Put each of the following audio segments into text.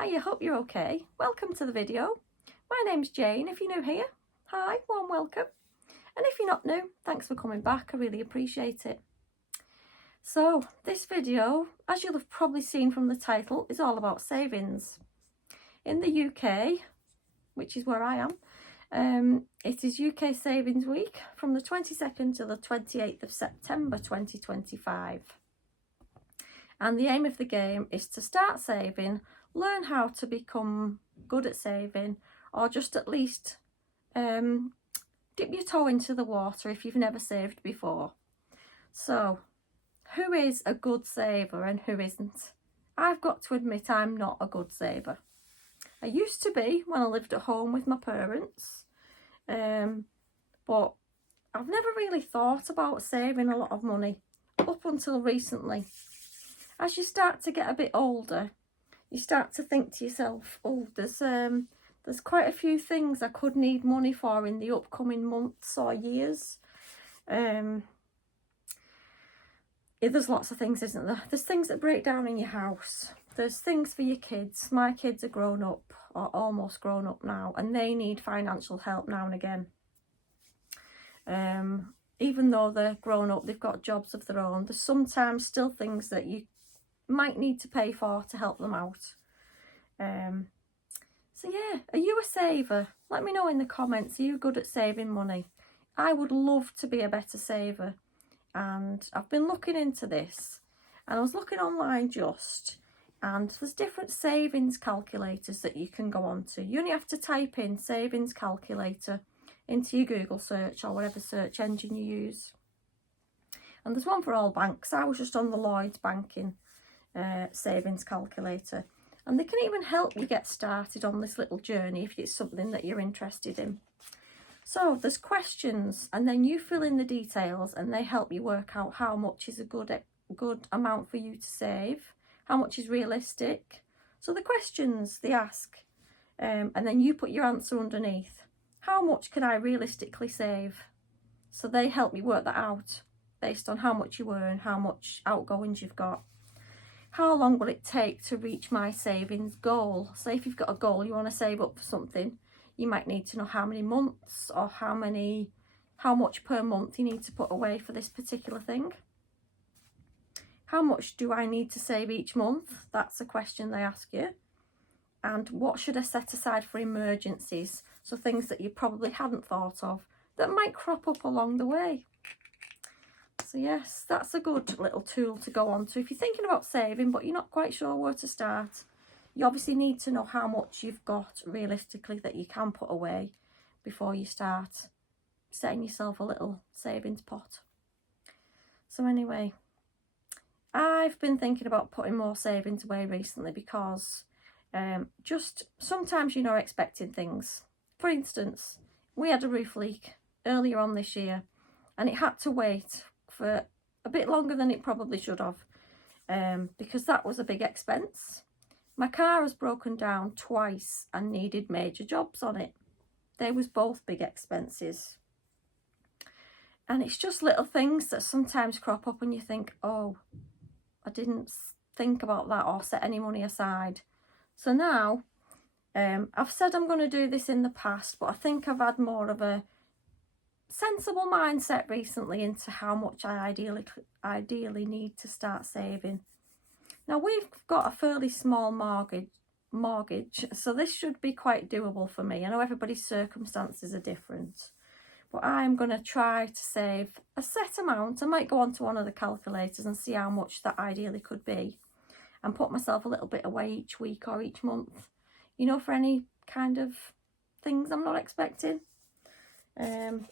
Hi, I hope you're okay. Welcome to the video. My name's Jane. If you're new here, hi, warm welcome. And if you're not new, thanks for coming back. I really appreciate it. So this video, as you'll have probably seen from the title, is all about savings. In the UK, which is where I am, it is UK Savings Week from the 22nd to the 28th of September 2025. And the aim of the game is to start saving, learn how to become good at saving, or just at least dip your toe into the water if you've never saved before. So, who is a good saver and who isn't? I've got to admit I'm not a good saver. I used to be when I lived at home with my parents, but I've never really thought about saving a lot of money up until recently. As you start to get a bit older, you start to think to yourself, oh, there's quite a few things I could need money for in the upcoming months or years. There's lots of things, isn't there? There's things that break down in your house. There's things for your kids. My kids are grown up, or almost grown up now, and they need financial help now and again. Even though they're grown up, they've got jobs of their own, there's sometimes still things that you might need to pay for to help them out. So yeah, are you a saver? Let me know in the comments. Are you good at saving money? I would love to be a better saver, and I've been looking into this, and I was looking online and there's different savings calculators that you can go on to. You only have to type in savings calculator into your Google search or whatever search engine you use, and there's one for all banks. I was just on the Lloyds Banking savings calculator, and they can even help you get started on this little journey if it's something that you're interested in. So there's questions, and then you fill in the details, and they help you work out how much is a good amount for you to save, how much is realistic. So the questions they ask, and then you put your answer underneath. How much can I realistically save? So they help me work that out based on how much you earn, how much outgoings you've got. How long will it take to reach my savings goal? So if you've got a goal, you want to save up for something, you might need to know how many months or how much per month you need to put away for this particular thing. How much do I need to save each month? That's a question they ask you. And what should I set aside for emergencies? So things that you probably hadn't thought of that might crop up along the way. So yes, that's a good little tool to go on to if you're thinking about saving but you're not quite sure where to start. You obviously need to know how much you've got realistically that you can put away before you start setting yourself a little savings pot. So anyway, I've been thinking about putting more savings away recently because just sometimes you're not expecting things. For instance, we had a roof leak earlier on this year, and it had to wait for a bit longer than it probably should have, because that was a big expense. My car has broken down twice and needed major jobs on it. They was both big expenses. And it's just little things that sometimes crop up and you think, oh, I didn't think about that or set any money aside. So now, I've said I'm going to do this in the past, but I think I've had more of a sensible mindset recently into how much I ideally need to start saving. Now we've got a fairly small mortgage, so this should be quite doable for me. I know everybody's circumstances are different, but I'm going to try to save a set amount. I might go onto one of the calculators and see how much that ideally could be, and put myself a little bit away each week or each month, you know, for any kind of things I'm not expecting.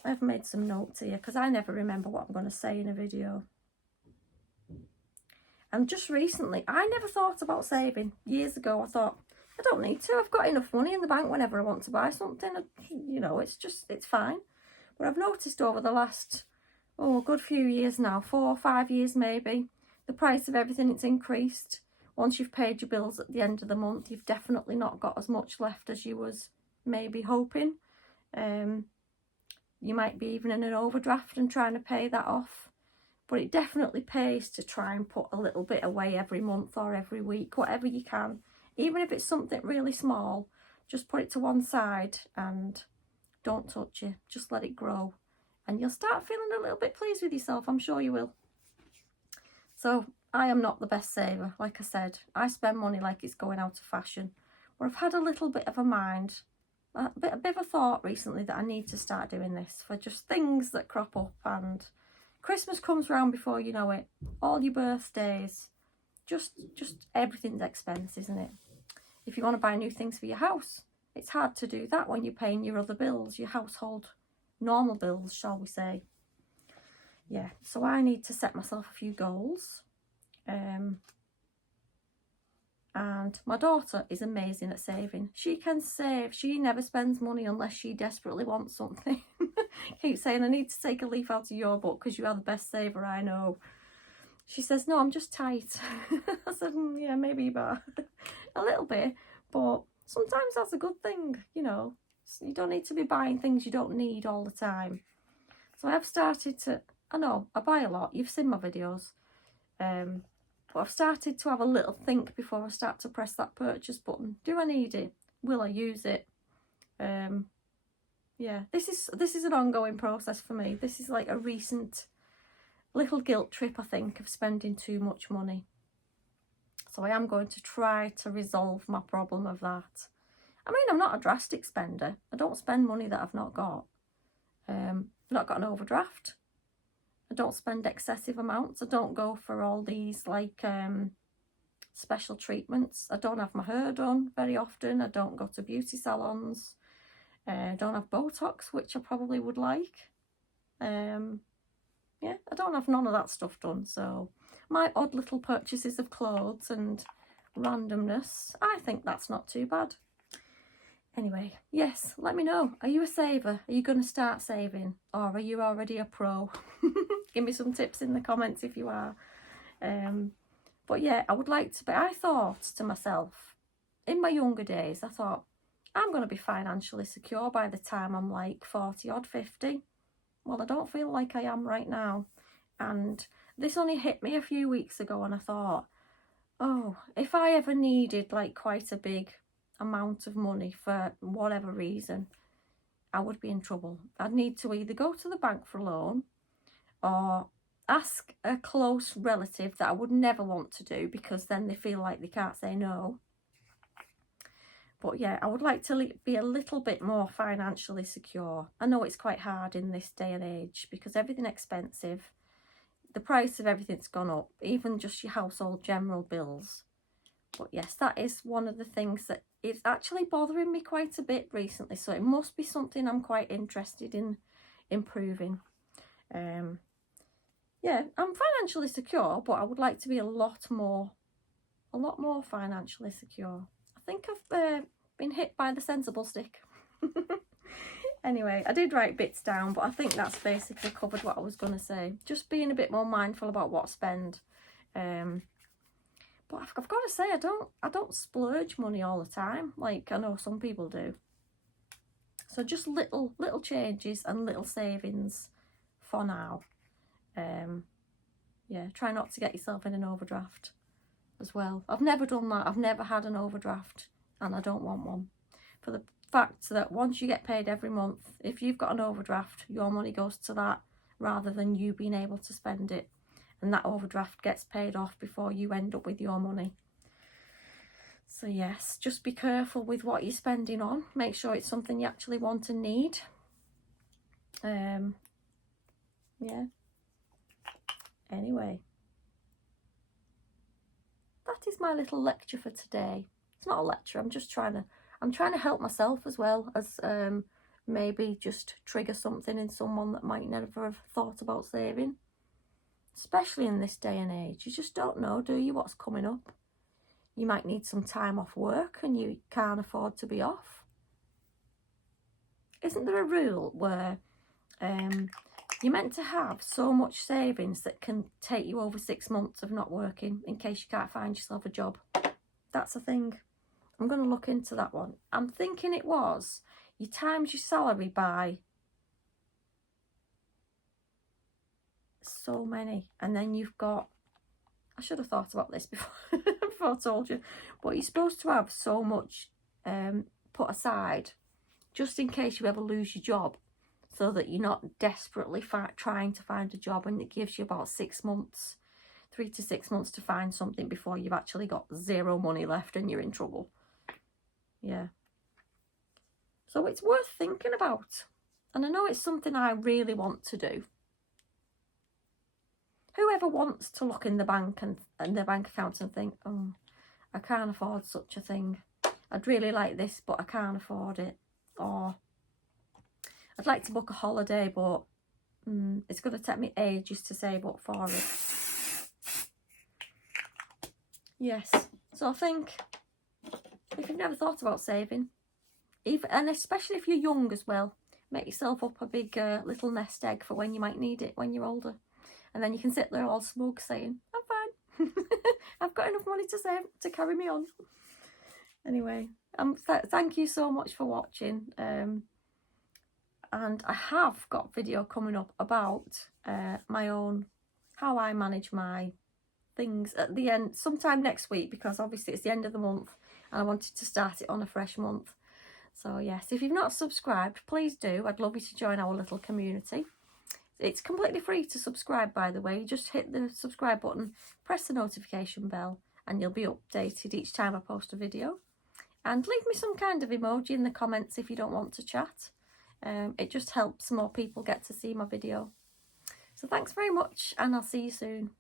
I've made some notes here because I never remember what I'm going to say in a video. And just recently, I never thought about saving. Years ago, I thought, I don't need to. I've got enough money in the bank whenever I want to buy something. You know, it's fine. But I've noticed over the last, a good few years now, 4 or 5 years maybe, the price of everything, it's increased. Once you've paid your bills at the end of the month, you've definitely not got as much left as you was maybe hoping. You might be even in an overdraft and trying to pay that off. But it definitely pays to try and put a little bit away every month or every week, whatever you can, Even if it's something really small, just put it to one side and don't touch it. Just let it grow. And you'll start feeling a little bit pleased with yourself. I'm sure you will. So I am not the best saver. Like I said, I spend money like it's going out of fashion. But I've had a little bit of a mind, a bit of a thought recently that I need to start doing this for just things that crop up. And Christmas comes round before you know it. All your birthdays, just everything's expense, isn't it? If you want to buy new things for your house, it's hard to do that when you're paying your other bills, your household normal bills, shall we say. Yeah, so I need to set myself a few goals. And my daughter is amazing at saving. She can save. She never spends money unless she desperately wants something. Keep saying, I need to take a leaf out of your book because you are the best saver I know. She says, no, I'm just tight. I said, yeah, maybe you are. A little bit, but sometimes that's a good thing, you know. You don't need to be buying things you don't need all the time. So I've started to, I know, I buy a lot. You've seen my videos. But I've started to have a little think before I start to press that purchase button. Do I need it? Will I use it? Yeah, this is an ongoing process for me. This is like a recent little guilt trip, I think, of spending too much money. So I am going to try to resolve my problem of that. I mean, I'm not a drastic spender. I don't spend money that I've not got. I've not got an overdraft. I don't spend excessive amounts. I don't go for all these like special treatments. I don't have my hair done very often. I don't go to beauty salons. I don't have Botox, which I probably would like. Yeah, I don't have none of that stuff done. So my odd little purchases of clothes and randomness, I think that's not too bad. Anyway, yes, let me know. Are you a saver? Are you going to start saving? Or are you already a pro? Give me some tips in the comments if you are. But yeah, I would like to be. I thought to myself, in my younger days, I thought, I'm going to be financially secure by the time I'm like 40 odd, 50. Well, I don't feel like I am right now. And this only hit me a few weeks ago and I thought, oh, if I ever needed like quite a big amount of money for whatever reason, I would be in trouble. I'd need to either go to the bank for a loan or ask a close relative that I would never want to do because then they feel like they can't say no. But yeah, I would like to be a little bit more financially secure. I know it's quite hard in this day and age because everything's expensive. The price of everything's gone up, even just your household general bills. But yes, that is one of the things that is actually bothering me quite a bit recently. So it must be something I'm quite interested in improving. Yeah, I'm financially secure, but I would like to be a lot more financially secure. I think I've been hit by the sensible stick. Anyway, I did write bits down, but I think that's basically covered what I was going to say. Just being a bit more mindful about what I spend. But I've got to say, I don't splurge money all the time, like I know some people do. So just little changes and little savings for now. Yeah, try not to get yourself in an overdraft as well. I've never done that. I've never had an overdraft and I don't want one. For the fact that once you get paid every month, if you've got an overdraft, your money goes to that rather than you being able to spend it. And that overdraft gets paid off before you end up with your money. So yes, just be careful with what you're spending on. Make sure it's something you actually want and need. Yeah. Anyway, that is my little lecture for today. It's not a lecture. I'm trying to help myself as well as maybe just trigger something in someone that might never have thought about saving. Especially in this day and age, you just don't know, do you, what's coming up? You might need some time off work and you can't afford to be off. Isn't there a rule where you're meant to have so much savings that can take you over 6 months of not working in case you can't find yourself a job? That's a thing. I'm going to look into that one. I'm thinking it was you times your salary by so many and then you've got I should have thought about this before, before I told you. But you're supposed to have so much put aside just in case you ever lose your job, so that you're not desperately trying to find a job, and it gives you about 6 months, 3 to 6 months to find something before you've actually got zero money left and you're in trouble. Yeah. So it's worth thinking about. And I know it's something I really want to do. Whoever wants to look in the bank and their bank account and think, oh, I can't afford such a thing. I'd really like this, but I can't afford it. Or I'd like to book a holiday, but it's going to take me ages to save up for it. Yes. So I think if you've never thought about saving, and especially if you're young as well, make yourself up a big little nest egg for when you might need it when you're older. And then you can sit there all smug saying, I'm fine. I've got enough money to save to carry me on. Anyway, thank you so much for watching. And I have got a video coming up about my own, how I manage my things at the end, sometime next week, because obviously it's the end of the month and I wanted to start it on a fresh month. So yes, if you've not subscribed, please do. I'd love you to join our little community. It's completely free to subscribe, by the way. You just hit the subscribe button, press the notification bell, and you'll be updated each time I post a video. And leave me some kind of emoji in the comments if you don't want to chat. It just helps more people get to see my video. So thanks very much, and I'll see you soon.